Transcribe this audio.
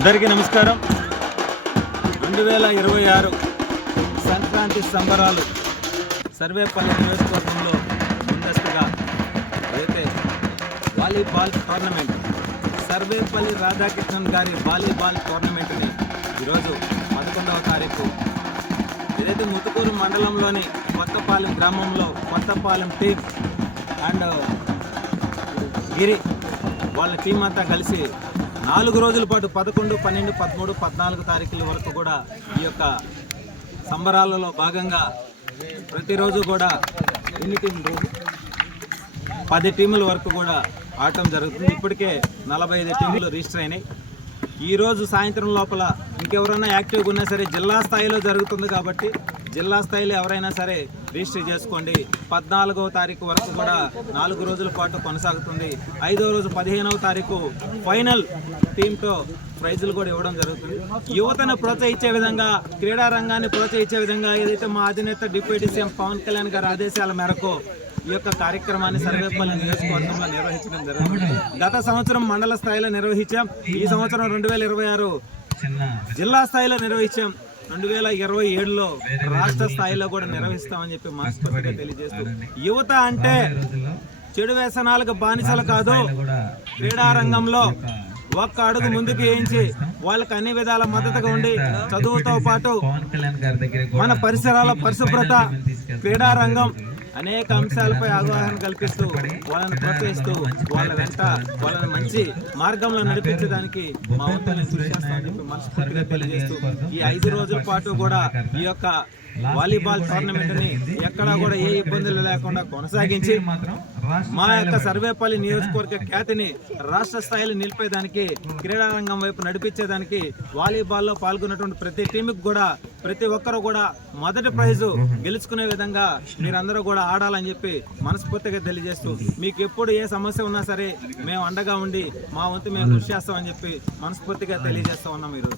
అందరికీ నమస్కారం. 2026 సంక్రాంతి సంబరాలు సర్వేపల్లి నియోజకవర్గంలో ముందస్తుగా అయితే వాలీబాల్ టోర్నమెంట్ సర్వేపల్లి రాధాకృష్ణన్ గారి వాలీబాల్ టోర్నమెంట్ని ఈరోజు 11వ తారీఖు ఏదైతే ముతుకూరు మండలంలోని కొత్తపాలెం గ్రామంలో కొత్తపాలెం టీం అండ్ గిరి వాళ్ళ టీం అంతా కలిసి 4 రోజుల పాటు 11, 12, 13, 14 తారీఖుల వరకు కూడా ఈ యొక్క సంబరాలలో భాగంగా ప్రతిరోజు కూడా ఎన్ని టీంలు 10 టీముల వరకు కూడా ఆడటం జరుగుతుంది. ఇప్పటికే 45 టీములు రిజిస్టర్ అయినాయి. ఈరోజు సాయంత్రం లోపల ఇంకెవరైనా యాక్టివ్గా ఉన్నా సరే జిల్లా స్థాయిలో జరుగుతుంది కాబట్టి జిల్లా స్థాయిలో ఎవరైనా సరే రిజిస్టర్ చేసుకోండి. 14వ తారీఖు వరకు కూడా 4 రోజుల పాటు కొనసాగుతుంది. 5వ రోజు 15వ తారీఖు ఫైనల్ టీంతో ప్రైజులు కూడా ఇవ్వడం జరుగుతుంది. యువతను ప్రోత్సహించే విధంగా, క్రీడా రంగాన్ని ప్రోత్సహించే విధంగా ఏదైతే మా అధినేత డిప్యూటీ సీఎం పవన్ కళ్యాణ్ గారి ఆదేశాల మేరకు ఈ యొక్క కార్యక్రమాన్ని సర్వేపల్లి నియోజకవర్గంలో నిర్వహించడం జరుగుతుంది. గత సంవత్సరం మండల స్థాయిలో నిర్వహించాం. ఈ సంవత్సరం 2026 జిల్లా స్థాయిలో నిర్వహించాం. 2027లో రాష్ట్ర స్థాయిలో కూడా నిర్వహిస్తామని చెప్పి మనస్ఫూర్తిగా తెలియజేస్తూ, యువత అంటే చెడు వ్యసనాలకు బానిసలు కాదు, క్రీడా రంగంలో ఒక్క అడుగు ముందుకు వేయించి వాళ్ళకి అన్ని విధాల మద్దతుగా ఉండి చదువుతో పాటు మన పరిసరాల పరిశుభ్రత, క్రీడా రంగం అనేక అంశాలపై అవగాహన కల్పిస్తూ వాళ్ళని ప్రోత్సహిస్తూ వాళ్ళ వెంట వాళ్ళని మంచి మార్గంలో నడిపించడానికి మా వంతుని కృషి చేస్తామని చెప్పి మనస్ఫూర్తిగా తెలియజేస్తూ ఈ 5 రోజుల పాటు కూడా ఈ యొక్క వాలీబాల్ టోర్నమెంట్ని ఎక్కడా కూడా ఏ ఇబ్బందులు లేకుండా కొనసాగించి మా యొక్క సర్వేపల్లి నియోజకవర్గ ఖ్యాతిని రాష్ట్ర స్థాయిలో నిలిపేదానికి, క్రీడా రంగం వైపు నడిపించేదానికి వాలీబాల్లో పాల్గొన్నటువంటి ప్రతి టీంకి కూడా ప్రతి ఒక్కరూ కూడా మొదటి ప్రైజు గెలుచుకునే విధంగా మీరందరూ కూడా ఆడాలని చెప్పి మనస్ఫూర్తిగా తెలియజేస్తూ, మీకు ఎప్పుడు ఏ సమస్య ఉన్నా సరే మేము అండగా ఉండి మా వంతు మేము కృషి చేస్తామని చెప్పి మనస్ఫూర్తిగా తెలియజేస్తూ ఉన్నాం. మీరు